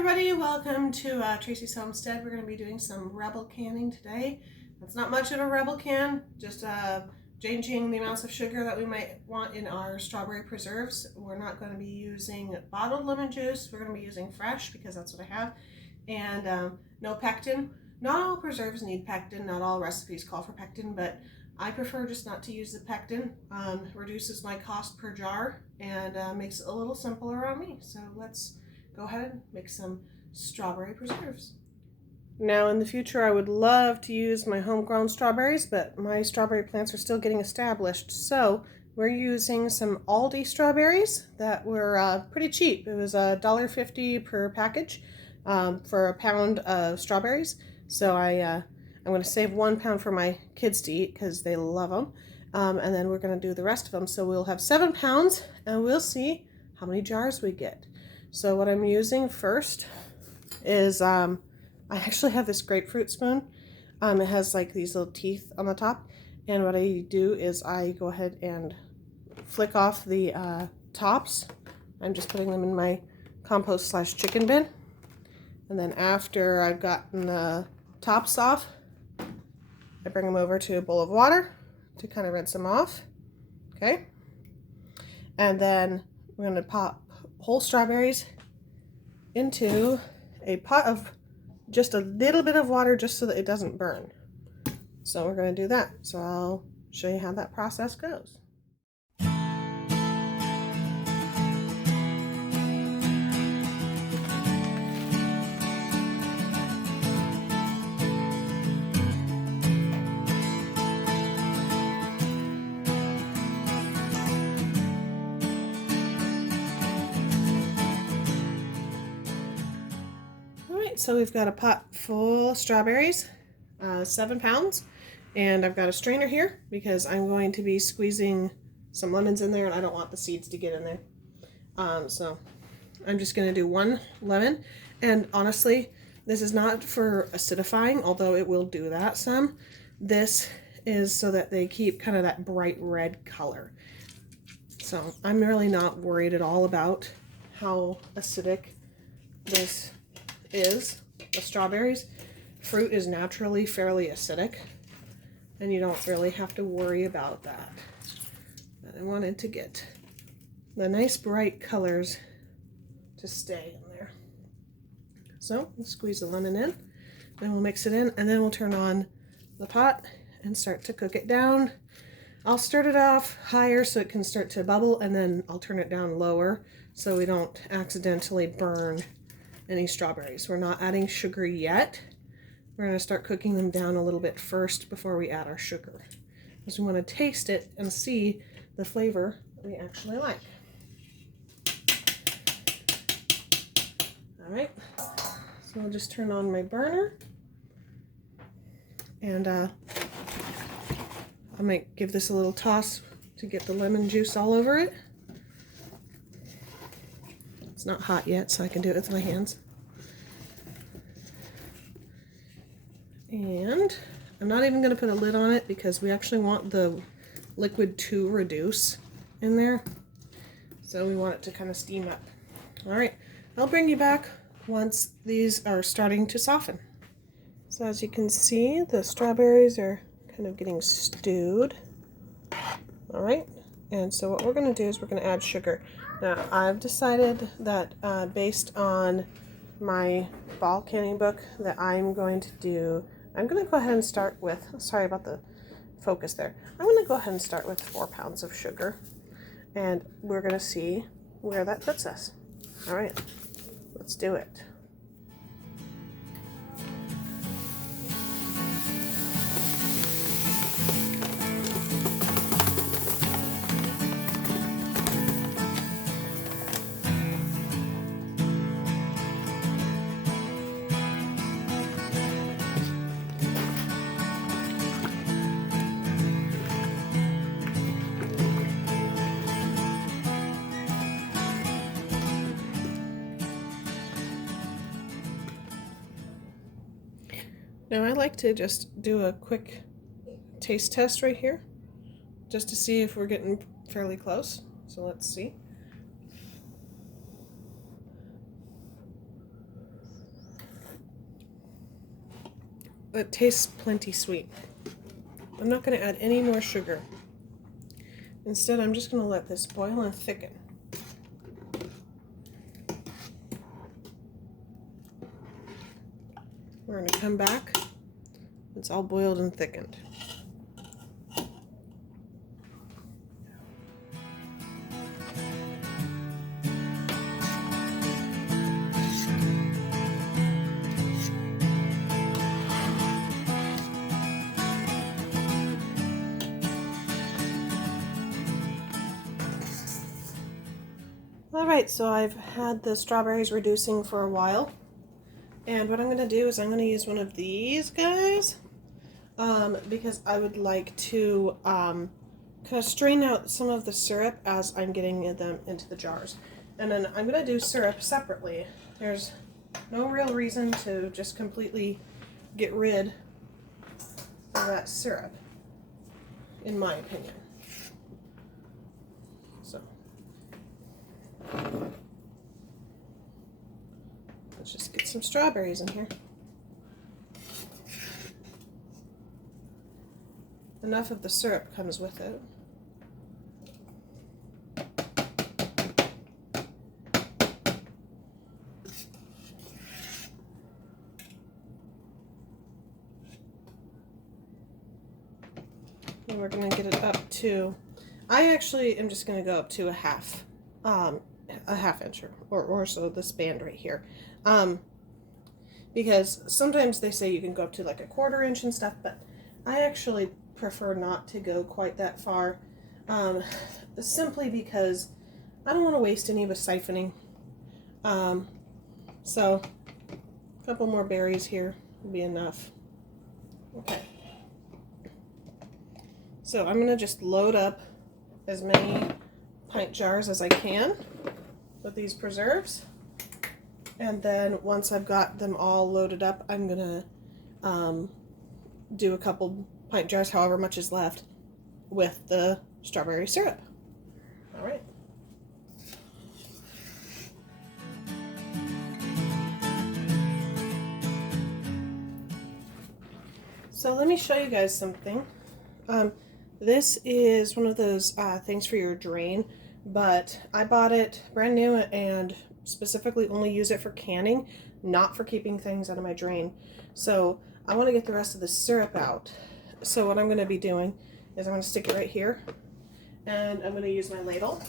everybody, welcome to Tracy's Homestead. We're going to be doing some Rebel canning today. It's not much of a Rebel can, just changing the amounts of sugar that we might want in our strawberry preserves. We're not going to be using bottled lemon juice. We're going to be using fresh because that's what I have. And no pectin. Not all preserves need pectin. Not all recipes call for pectin, but I prefer just not to use the pectin. Reduces my cost per jar and makes it a little simpler on me. So let's go ahead and make some strawberry preserves. Now in the future I would love to use my homegrown strawberries, but my strawberry plants are still getting established. So we're using some Aldi strawberries that were pretty cheap. It was $1.50 per package for a pound of strawberries. So I'm going to save 1 pound for my kids to eat because they love them. And then we're going to do the rest of them. So we'll have 7 pounds and we'll see how many jars we get. So what I'm using first is, I actually have this grapefruit spoon. It has like these little teeth on the top. And what I do is I go ahead and flick off the tops. I'm just putting them in my compost / chicken bin. And then after I've gotten the tops off, I bring them over to a bowl of water to kind of rinse them off. Okay. And then we're going to pop whole strawberries into a pot of just a little bit of water just so that it doesn't burn. So we're going to do that. So I'll show you how that process goes. So we've got a pot full of strawberries, 7 pounds, and I've got a strainer here because I'm going to be squeezing some lemons in there and I don't want the seeds to get in there. So I'm just going to do 1 lemon, and honestly this is not for acidifying, although it will do that some. This is so that they keep kind of that bright red color. So I'm really not worried at all about how acidic this is. The strawberries fruit is naturally fairly acidic and you don't really have to worry about that, but I wanted to get the nice bright colors to stay in there. So we'll squeeze the lemon in, then we'll mix it in, and then we'll turn on the pot and start to cook it down. I'll start it off higher so it can start to bubble, and then I'll turn it down lower so we don't accidentally burn any strawberries. We're not adding sugar yet. We're going to start cooking them down a little bit first before we add our sugar, because we want to taste it and see the flavor that we actually like. All right, so I'll just turn on my burner, and I might give this a little toss to get the lemon juice all over it. It's not hot yet, so I can do it with my hands. And I'm not even going to put a lid on it because we actually want the liquid to reduce in there. So we want it to kind of steam up. All right, I'll bring you back once these are starting to soften. So as you can see, the strawberries are kind of getting stewed. All right, and so what we're going to do is we're going to add sugar. Now, I've decided that based on my fall canning book that I'm going to go ahead and start with, sorry about the focus there. I'm going to go ahead and start with 4 pounds of sugar, and we're going to see where that puts us. All right, let's do it. Now I like to just do a quick taste test right here, just to see if we're getting fairly close. So let's see. it tastes plenty sweet. I'm not going to add any more sugar. Instead, I'm just going to let this boil and thicken. We're going to come back. It's all boiled and thickened. Alright, so I've had the strawberries reducing for a while. And what I'm going to do is I'm going to use one of these guys because I would like to kind of strain out some of the syrup as I'm getting them into the jars. And then I'm going to do syrup separately. There's no real reason to just completely get rid of that syrup, in my opinion. So let's just get some strawberries in here. Enough of the syrup comes with it. And we're going to get it up to, I actually am just going to go up to a half inch or so, this band right here. Because sometimes they say you can go up to like a 1/4 inch and stuff, but I actually prefer not to go quite that far, simply because I don't want to waste any of the siphoning. So a couple more berries here will be enough. Okay. So I'm going to just load up as many pint jars as I can with these preserves. And then once I've got them all loaded up, I'm going to do a couple pint jars, however much is left, with the strawberry syrup. All right. So let me show you guys something. This is one of those things for your drain, but I bought it brand new and specifically only use it for canning, not for keeping things out of my drain. So I want to get the rest of the syrup out. So what I'm going to be doing is I'm going to stick it right here, and I'm going to use my ladle.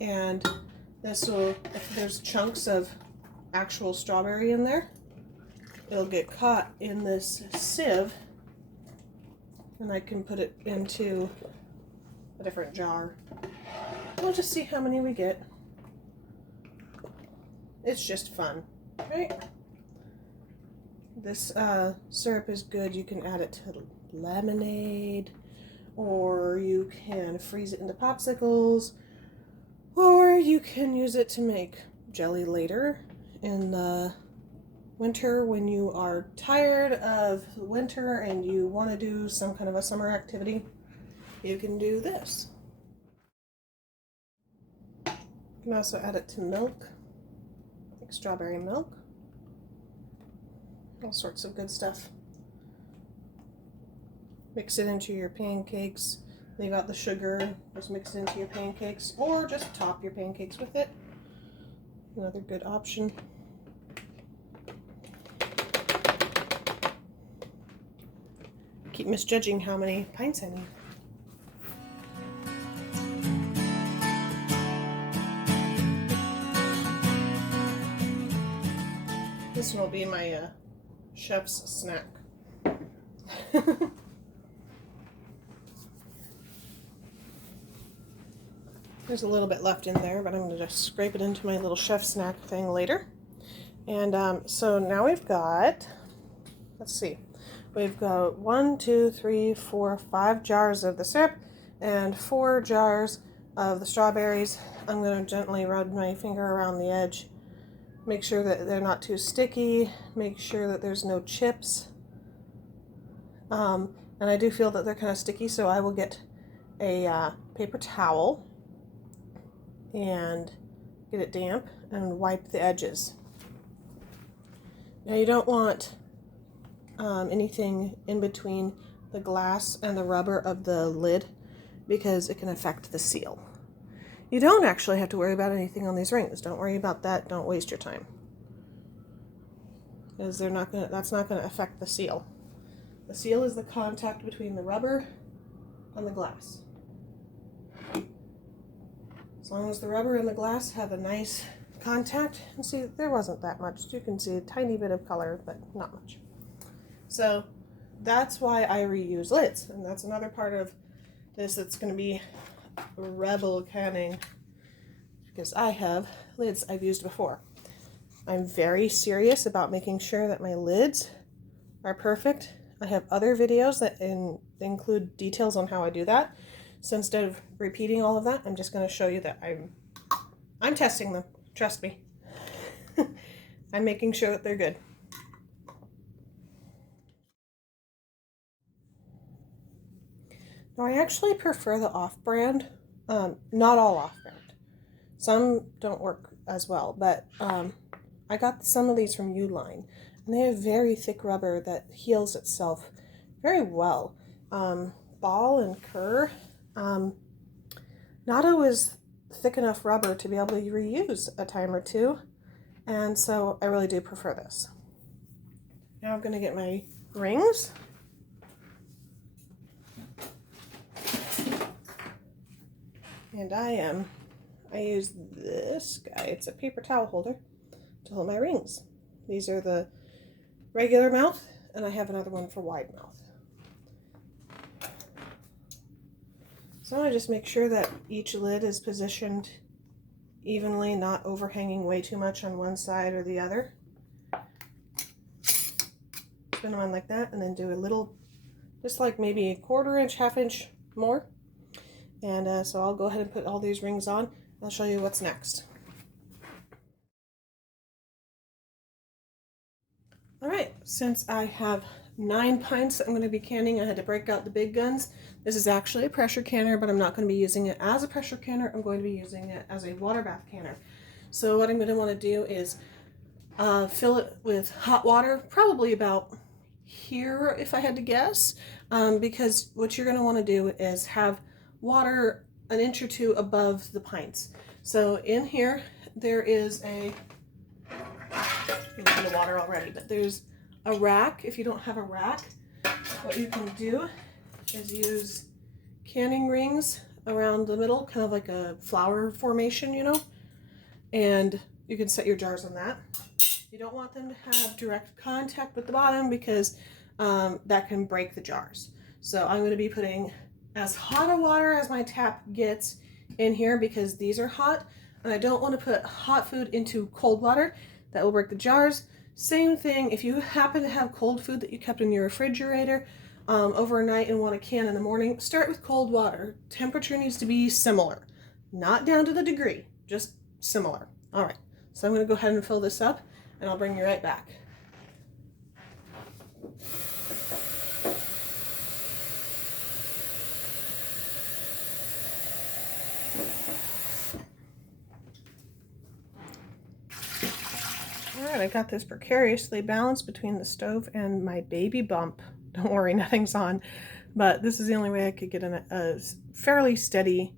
And this will, if there's chunks of actual strawberry in there, it'll get caught in this sieve, and I can put it into a different jar. We'll just see how many we get. It's just fun, right? This syrup is good. You can add it to lemonade, or you can freeze it into popsicles, or you can use it to make jelly later in the winter when you are tired of winter and you want to do some kind of a summer activity. You can do this. You can also add it to milk, like strawberry milk. All sorts of good stuff. Mix it into your pancakes. Leave out the sugar, just mix it into your pancakes, or just top your pancakes with it. Another good option. Keep misjudging how many pints I need. This one will be my chef's snack. There's a little bit left in there, but I'm going to just scrape it into my little chef snack thing later. And so now we've got, let's see, we've got 1, 2, 3, 4, 5 jars of the syrup and 4 jars of the strawberries. I'm going to gently rub my finger around the edge. Make sure that they're not too sticky. Make sure that there's no chips. And I do feel that they're kind of sticky, so I will get a paper towel and get it damp and wipe the edges. Now you don't want anything in between the glass and the rubber of the lid because it can affect the seal. You don't actually have to worry about anything on these rings. Don't worry about that. Don't waste your time, because that's not gonna affect the seal. The seal is the contact between the rubber and the glass. As long as the rubber and the glass have a nice contact, and see, there wasn't that much. You can see a tiny bit of color, but not much. So that's why I reuse lids, and that's another part of this that's going to be rebel canning, because I have lids I've used before. I'm very serious about making sure that my lids are perfect. I have other videos that include details on how I do that. So instead of repeating all of that, I'm just going to show you that I'm testing them. Trust me. I'm making sure that they're good. Now, I actually prefer the off-brand. Not all off-brand. Some don't work as well, but I got some of these from Uline, and they have very thick rubber that heals itself very well. Ball and Kerr, not always thick enough rubber to be able to reuse a time or two, and so I really do prefer this. Now I'm going to get my rings. And I use this guy. It's a paper towel holder to hold my rings. These are the regular mouth, and I have another one for wide mouth. So I just make sure that each lid is positioned evenly, not overhanging way too much on one side or the other. Spin them on like that, and then do a little, just like maybe a 1/4 inch, 1/2 inch more. And so I'll go ahead and put all these rings on. I'll show you what's next. All right, since I have 9 pints that I'm going to be canning, I had to break out the big guns. This is actually a pressure canner, but I'm not going to be using it as a pressure canner. I'm going to be using it as a water bath canner. So what I'm going to want to do is fill it with hot water, probably about here if I had to guess, because what you're going to want to do is have water an inch or two above the pints. So in here there is a the water already, but there's a rack. If you don't have a rack, what you can do is use canning rings around the middle, kind of like a flower formation, you know, and you can set your jars on that. You don't want them to have direct contact with the bottom because that can break the jars. So I'm going to be putting as hot a water as my tap gets in here because these are hot, and I don't want to put hot food into cold water. That will break the jars. Same thing if you happen to have cold food that you kept in your refrigerator overnight and want to can in the morning, start with cold water. Temperature needs to be similar, not down to the degree, just similar. All right, so I'm going to go ahead and fill this up, and I'll bring you right back. Alright, I got this precariously balanced between the stove and my baby bump. Don't worry, nothing's on. But this is the only way I could get a fairly steady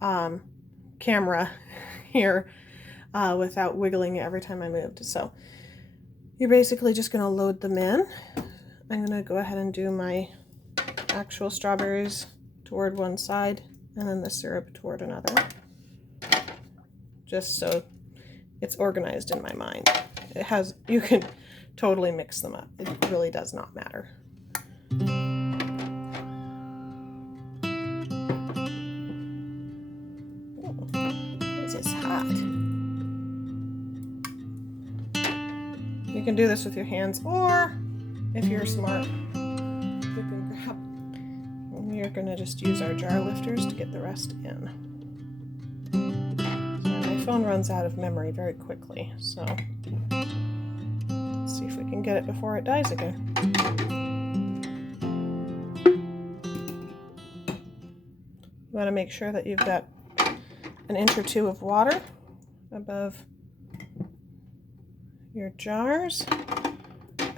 camera here without wiggling it every time I moved. So you're basically just going to load them in. I'm going to go ahead and do my actual strawberries toward one side and then the syrup toward another. Just so it's organized in my mind. It has, you can totally mix them up. It really does not matter. Ooh, this is hot. You can do this with your hands, or if you're smart, you can grab, and we're gonna just use our jar lifters to get the rest in. My phone runs out of memory very quickly, so let's see if we can get it before it dies again. You want to make sure that you've got an inch or two of water above your jars.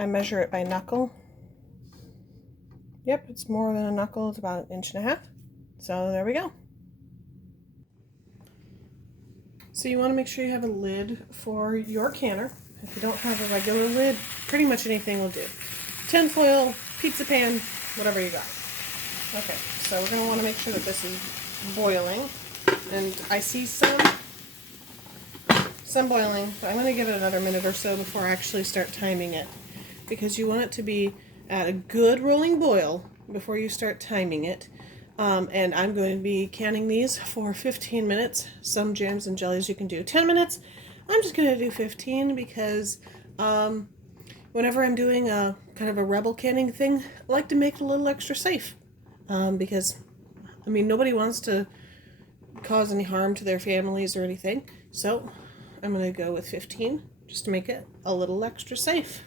I measure it by knuckle. Yep, it's more than a knuckle. It's about 1.5 inches. So there we go. So you want to make sure you have a lid for your canner. If you don't have a regular lid, pretty much anything will do. Tin foil, pizza pan, whatever you got. Okay, so we're going to want to make sure that this is boiling. And I see some boiling, but I'm going to give it another minute or so before I actually start timing it. Because you want it to be at a good rolling boil before you start timing it. And I'm going to be canning these for 15 minutes. Some jams and jellies you can do 10 minutes. I'm just going to do 15 because whenever I'm doing a kind of a rebel canning thing, I like to make it a little extra safe. Because, I mean, nobody wants to cause any harm to their families or anything. So I'm going to go with 15 just to make it a little extra safe.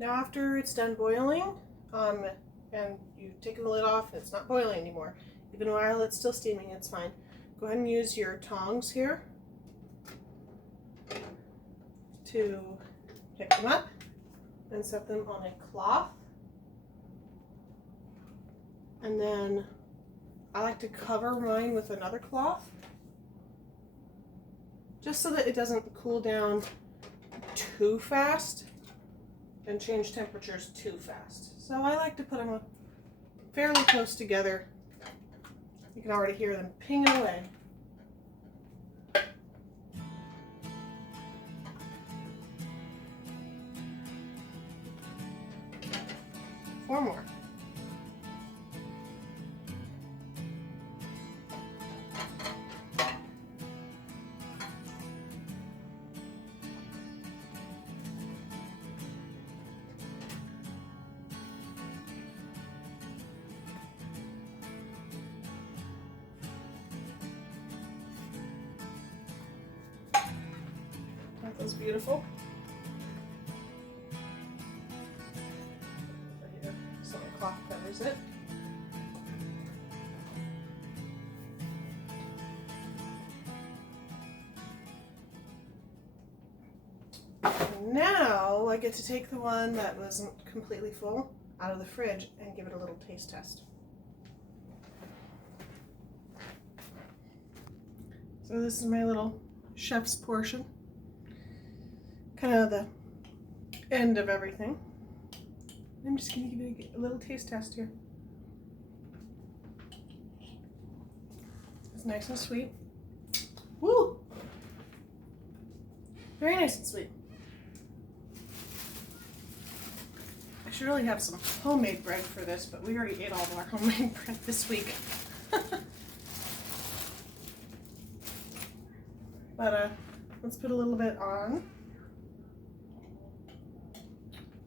Now after it's done boiling, and you've taken the lid off and it's not boiling anymore, even while it's still steaming, it's fine. Go ahead and use your tongs here to pick them up and set them on a cloth. And then I like to cover mine with another cloth just so that it doesn't cool down too fast and change temperatures too fast. So I like to put them fairly close together. You can already hear them pinging away. Four more. That was beautiful. Right here, so the cloth covers it. And now I get to take the one that wasn't completely full out of the fridge and give it a little taste test. So this is my little chef's portion. Kind of the end of everything. I'm just going to give it a little taste test here. It's nice and sweet. Woo! Very nice and sweet. I should really have some homemade bread for this, but we already ate all of our homemade bread this week. But let's put a little bit on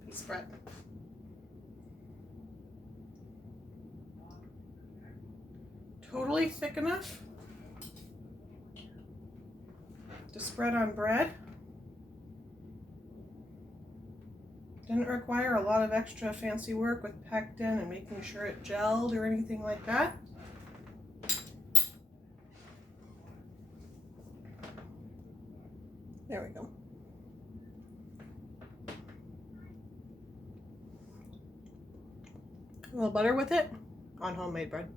piece of bread. Totally thick enough to spread on bread. Didn't require a lot of extra fancy work with pectin and making sure it gelled or anything like that. There we go. A little butter with it on homemade bread.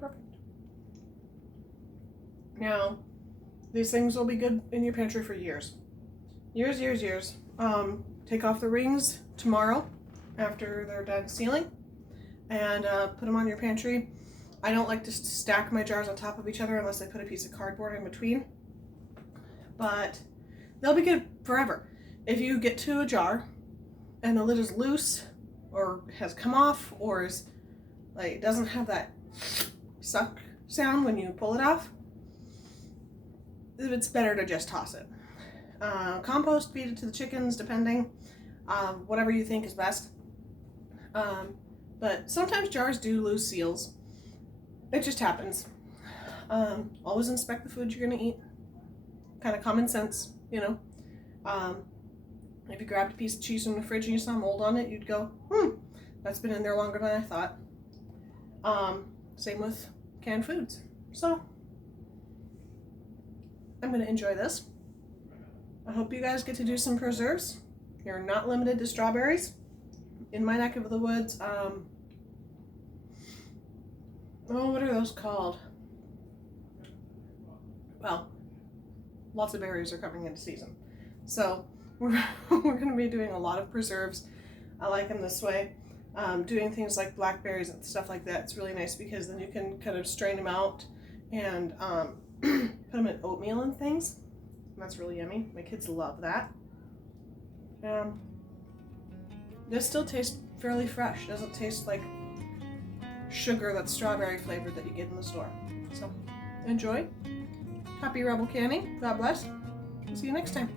Perfect. Now, these things will be good in your pantry for years. Years, years, years. Take off the rings tomorrow after they're done sealing. and put them on your pantry. I don't like to stack my jars on top of each other unless I put a piece of cardboard in between, but they'll be good forever. If you get to a jar and the lid is loose or has come off or is like doesn't have that suck sound when you pull it off, it's better to just toss it. Compost, feed it to the chickens, depending, whatever you think is best. But sometimes jars do lose seals. It just happens. Always inspect the food you're gonna eat. Kind of common sense, you know. If you grabbed a piece of cheese from the fridge and you saw mold on it, you'd go, that's been in there longer than I thought. Same with canned foods. So, I'm gonna enjoy this. I hope you guys get to do some preserves. You're not limited to strawberries. In my neck of the woods, what are those called? Well, lots of berries are coming into season. So we're going to be doing a lot of preserves. I like them this way. Doing things like blackberries and stuff like that. It's really nice because then you can kind of strain them out and put them in oatmeal and things. And that's really yummy. My kids love that. This still tastes fairly fresh. It doesn't taste like sugar that's strawberry flavored that you get in the store. So enjoy. Happy rebel canning. God bless. See you next time.